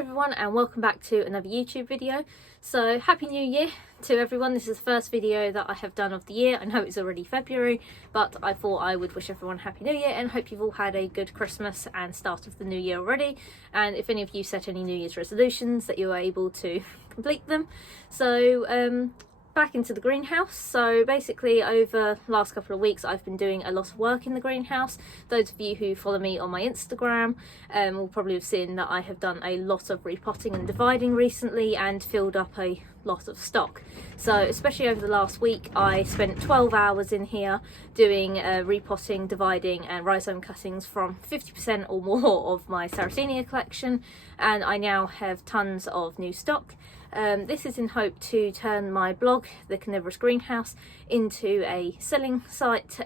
everyone, and welcome back to another YouTube video. So happy new year to everyone. This is the first video that I have done of the year. I know it's already February, but I thought I would wish everyone happy new year and hope you've all had a good Christmas and start of the new year already. And if any of you set any new year's resolutions, that you were able to complete them. So back into the greenhouse. So basically over the last couple of weeks I've been doing a lot of work in the greenhouse. Those of you who follow me on my Instagram will probably have seen that I have done a lot of repotting and dividing recently and filled up a lot of stock. So especially over the last week I spent 12 hours in here doing repotting, dividing and rhizome cuttings from 50% or more of my Sarracenia collection, and I now have tons of new stock. This is in hope to turn my blog, The Carnivorous Greenhouse, into a selling site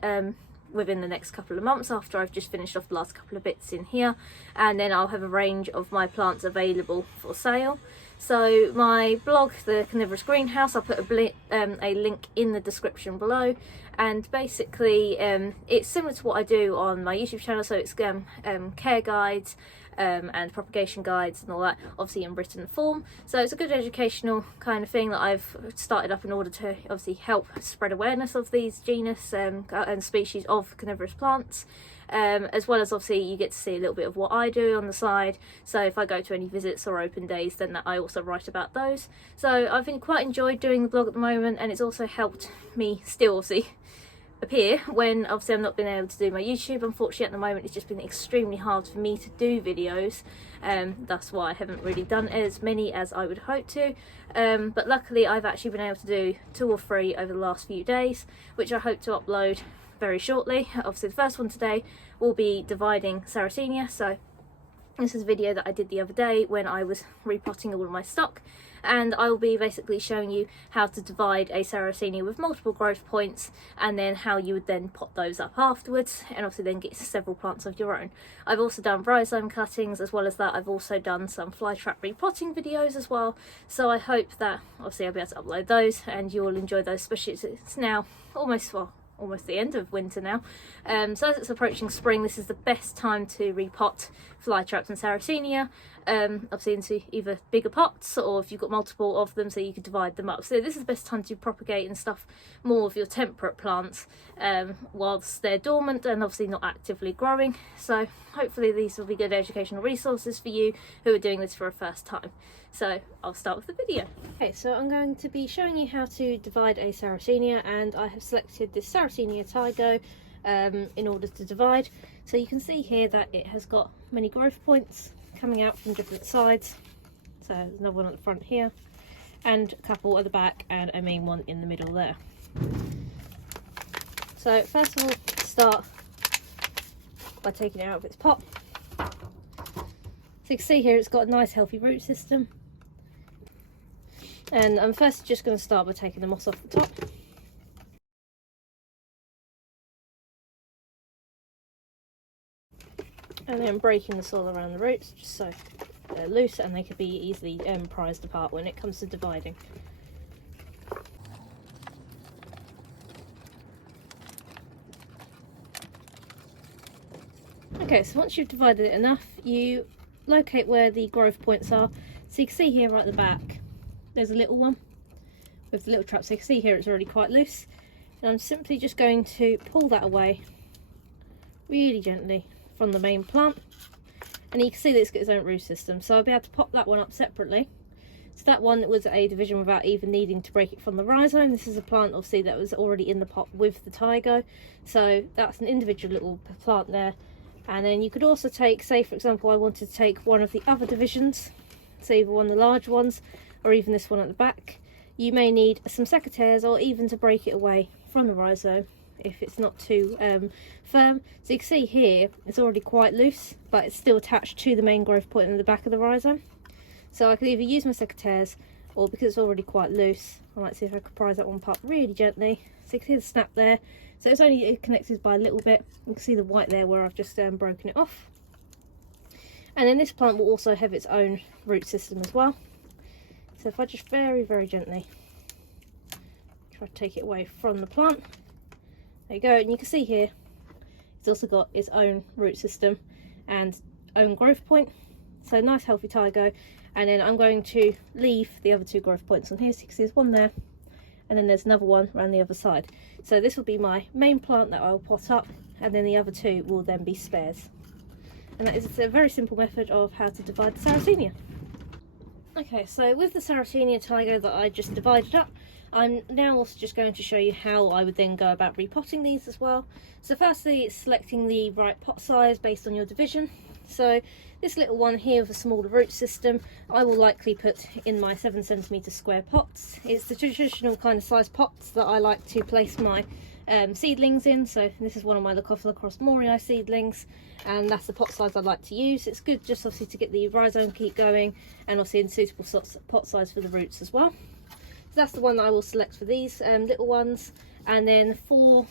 within the next couple of months after I've just finished off the last couple of bits in here, and then I'll have a range of my plants available for sale. So my blog, The Carnivorous Greenhouse, I'll put a link in the description below, and basically it's similar to what I do on my YouTube channel. So it's care guides and propagation guides and all that, obviously in written form. So it's a good educational kind of thing that I've started up in order to obviously help spread awareness of these genus and species of carnivorous plants. As well as obviously you get to see a little bit of what I do on the side. So if I go to any visits or open days, then I also write about those. So I've been quite enjoyed doing the blog at the moment, and it's also helped me still obviously appear when obviously I'm not been able to do my YouTube. Unfortunately at the moment it's just been extremely hard for me to do videos, that's why I haven't really done as many as I would hope to, but luckily I've actually been able to do 2 or 3 over the last few days, which I hope to upload very shortly. Obviously the first one today will be dividing Sarracenia. So this is a video that I did the other day when I was repotting all of my stock, and I will be basically showing you how to divide a Sarracenia with multiple growth points, and then how you would then pot those up afterwards, and obviously then get several plants of your own. I've also done rhizome cuttings. As well as that, I've also done some flytrap repotting videos as well. So I hope that obviously I'll be able to upload those and you'll enjoy those, especially as it's now almost the end of winter now. So as it's approaching spring, this is the best time to repot flytraps and Sarracenia, obviously into either bigger pots, or if you've got multiple of them, so you could divide them up. So this is the best time to propagate and stuff more of your temperate plants whilst they're dormant and obviously not actively growing. So hopefully these will be good educational resources for you who are doing this for a first time. So I'll start with the video. Okay, so I'm going to be showing you how to divide a Sarracenia, and I have selected this Sarracenia Tygo in order to divide. So you can see here that it has got many growth points coming out from different sides. So there's another one at the front here, and a couple at the back, and a main one in the middle there. So first of all, start by taking it out of its pot. So you can see here it's got a nice healthy root system. And I'm first just going to start by taking the moss off the top. And then breaking the soil around the roots just so they're loose and they could be easily prized apart when it comes to dividing. Okay, so once you've divided it enough, you locate where the growth points are. So you can see here right at the back there's a little one with the little trap. So you can see here it's already quite loose, and I'm simply just going to pull that away really gently from the main plant, and you can see that it's got its own root system, so I'll be able to pop that one up separately. So that one was a division without even needing to break it from the rhizome. This is a plant obviously that was already in the pot with the Tygo, so that's an individual little plant there. And then you could also take, say for example I wanted to take one of the other divisions, so either one of the large ones or even this one at the back. You may need some secateurs, or even to break it away from the rhizome if it's not too firm. So you can see here it's already quite loose, but it's still attached to the main growth point in the back of the rhizome. So I could either use my secateurs, or because it's already quite loose, I might see if I could prise that one apart really gently. So you can see the snap there. So it's only connected by a little bit. You can see the white there where I've just broken it off. And then this plant will also have its own root system as well. So if I just very, very gently try to take it away from the plant, there you go, and you can see here it's also got its own root system and own growth point. So nice healthy Tigo. And then I'm going to leave the other 2 growth points on here. So you can see there's one there, and then there's another one around the other side. So this will be my main plant that I'll pot up, and then the other 2 will then be spares. And that is a very simple method of how to divide the Sarracenia. Okay, so with the Sarracenia Tigo that I just divided up, I'm now also just going to show you how I would then go about repotting these as well. So firstly, it's selecting the right pot size based on your division. So this little one here with a smaller root system, I will likely put in my 7cm square pots. It's the traditional kind of size pots that I like to place my seedlings in. So this is one of my Leucophila cross Morii seedlings, and that's the pot size I like to use. It's good just obviously to get the rhizome keep going, and obviously in suitable pot size for the roots as well. So that's the one that I will select for these little ones. And then for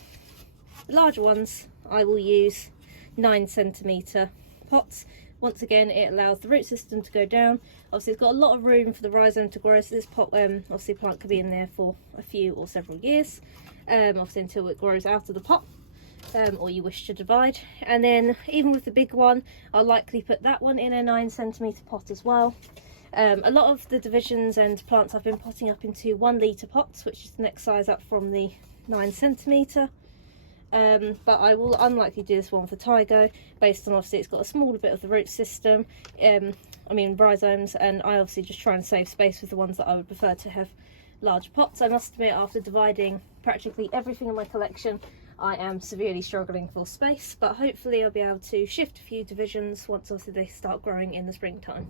the larger ones, I will use 9cm pots. Once again, it allows the root system to go down. Obviously it's got a lot of room for the rhizome to grow, so this pot obviously plant could be in there for a few or several years, obviously until it grows out of the pot, or you wish to divide. And then even with the big one, I'll likely put that one in a 9cm pot as well. A lot of the divisions and plants I've been potting up into 1 litre pots, which is the next size up from the 9cm. But I will unlikely do this one for Tigo, based on obviously it's got a smaller bit of the root system, rhizomes, and I obviously just try and save space with the ones that I would prefer to have large pots. I must admit, after dividing practically everything in my collection, I am severely struggling for space, but hopefully I'll be able to shift a few divisions once obviously they start growing in the springtime.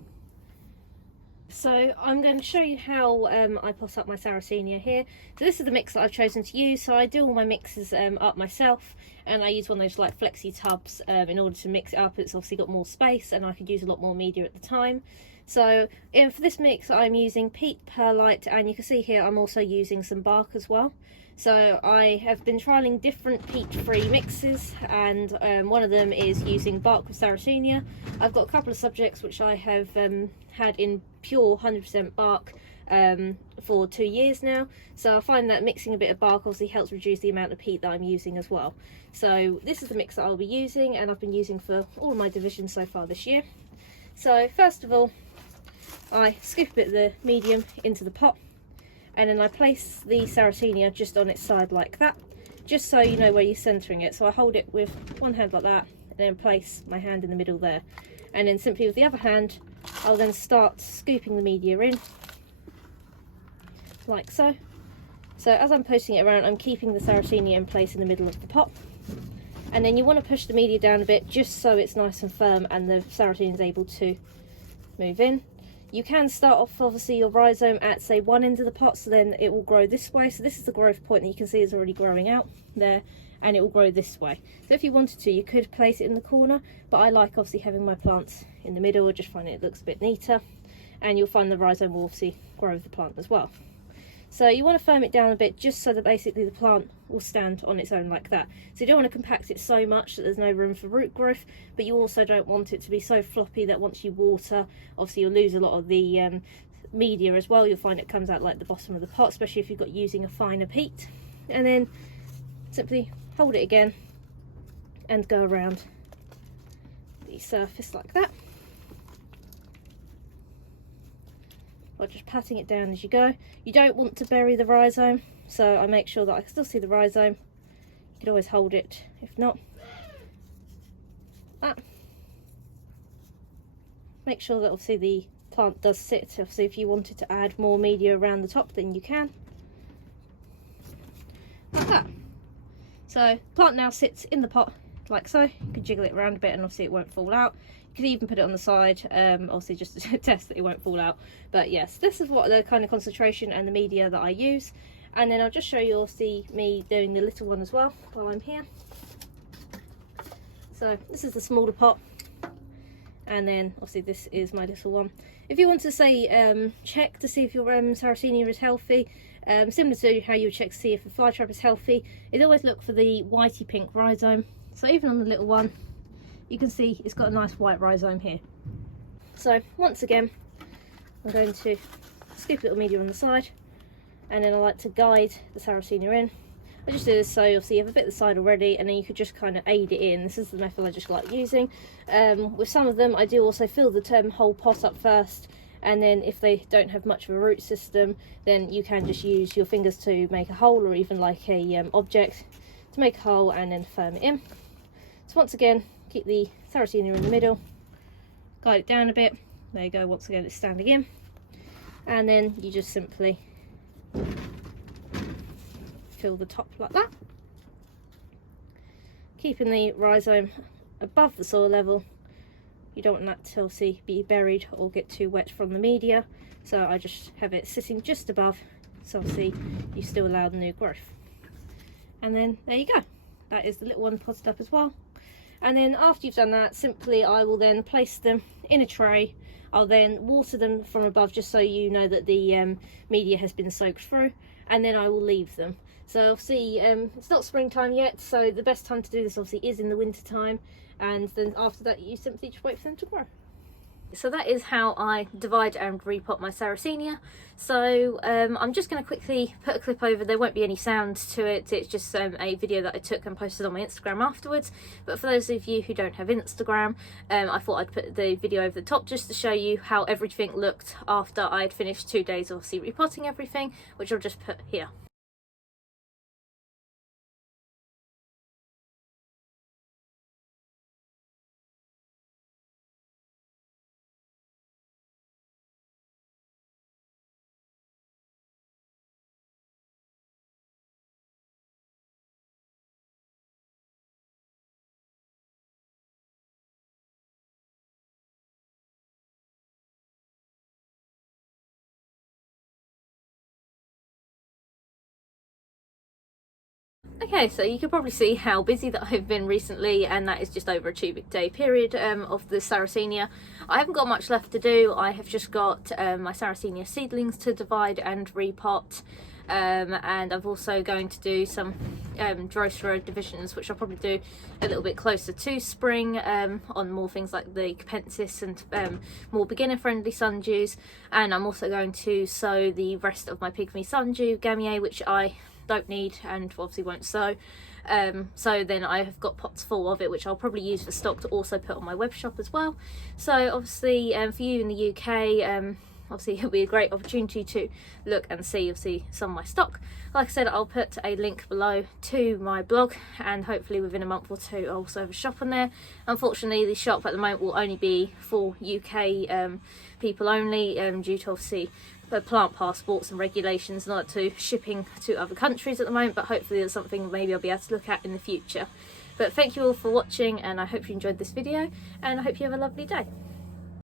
So I'm going to show you how I pot up my Sarracenia here. So this is the mix that I've chosen to use. So I do all my mixes up myself, and I use one of those like flexi tubs in order to mix it up. It's obviously got more space, and I could use a lot more media at the time. So for this mix I'm using peat, perlite, and you can see here I'm also using some bark as well. So I have been trialling different peat-free mixes, and one of them is using bark with Sarracenia. I've got a couple of subjects which I have had in pure 100% bark for 2 years now, so I find that mixing a bit of bark obviously helps reduce the amount of peat that I'm using as well. So this is the mix that I'll be using, and I've been using for all of my divisions so far this year. So first of all, I scoop a bit of the medium into the pot, and then I place the Sarracenia just on its side like that, just so you know where you're centering it. So I hold it with one hand like that, and then place my hand in the middle there, and then simply with the other hand I'll then start scooping the media in like so. So as I'm posting it around, I'm keeping the Sarracenia in place in the middle of the pot, and then you want to push the media down a bit just so it's nice and firm and the Sarracenia is able to move in. You can start off obviously your rhizome at say one end of the pot, so then it will grow this way. So this is the growth point that you can see is already growing out there, and it will grow this way. So if you wanted to, you could place it in the corner, but I like obviously having my plants in the middle. I just find it looks a bit neater, and you'll find the rhizome will obviously grow with the plant as well. So you want to firm it down a bit just so that basically the plant will stand on its own like that. So you don't want to compact it so much that there's no room for root growth, but you also don't want it to be so floppy that once you water, obviously you'll lose a lot of the media as well. You'll find it comes out like the bottom of the pot, especially if you've got using a finer peat. And then simply hold it again and go around the surface like that, by just patting it down as you go. You don't want to bury the rhizome, so I make sure that I can still see the rhizome. You can always hold it if not. Make sure that obviously the plant does sit. Obviously if you wanted to add more media around the top, then you can, like that. So plant now sits in the pot like so. You can jiggle it around a bit and obviously it won't fall out. You could even put it on the side, obviously just to test that it won't fall out. But yes, this is what the kind of concentration and the media that I use. And then I'll just show you, see me doing the little one as well while I'm here. So this is the smaller pot, and then obviously this is my little one. If you want to say check to see if your Sarracenia is healthy, similar to how you would check to see if a fly trap is healthy, is always look for the whitey pink rhizome. So even on the little one, you can see it's got a nice white rhizome here. So once again, I'm going to scoop a little media on the side, and then I like to guide the Sarracenia in. I just do this so obviously you have a bit of the side already, and then you could just kind of aid it in. This is the method I just like using. With some of them I do also fill the whole pot up first, and then if they don't have much of a root system, then you can just use your fingers to make a hole, or even like a object to make a hole and then firm it in. So once again, keep the Sarracenia in the middle, guide it down a bit. There you go, once again it's standing in, and then you just simply fill the top like that, keeping the rhizome above the soil level. You don't want that to obviously be buried or get too wet from the media, so I just have it sitting just above, so obviously you still allow the new growth. And then there you go, that is the little one potted up as well. And then after you've done that, simply I will then place them in a tray. I'll then water them from above just so you know that the media has been soaked through, and then I will leave them. So obviously it's not springtime yet, so the best time to do this obviously is in the winter time, and then after that you simply just wait for them to grow. So that is how I divide and repot my Sarracenia. So I'm just going to quickly put a clip over. There won't be any sound to it, it's just a video that I took and posted on my Instagram afterwards. But for those of you who don't have Instagram, I thought I'd put the video over the top just to show you how everything looked after I had finished 2 days obviously repotting everything, which I'll just put here. Okay, so you can probably see how busy that I've been recently, and that is just over a 2-day period of the Sarracenia. I haven't got much left to do. I have just got my Sarracenia seedlings to divide and repot, and I'm also going to do some Drosera divisions, which I'll probably do a little bit closer to spring, on more things like the Capensis and more beginner friendly sundews. And I'm also going to sow the rest of my pygmy sundew Gamier, which I don't need and obviously won't sow. So then I have got pots full of it, which I'll probably use for stock to also put on my web shop as well. So obviously for you in the UK, obviously it'll be a great opportunity to look and see obviously some of my stock. Like I said, I'll put a link below to my blog, and hopefully within a month or two I'll also have a shop on there. Unfortunately the shop at the moment will only be for UK people only, due to obviously plant passports and regulations, not to shipping to other countries at the moment, but hopefully there's something maybe I'll be able to look at in the future. But thank you all for watching, and I hope you enjoyed this video, and I hope you have a lovely day.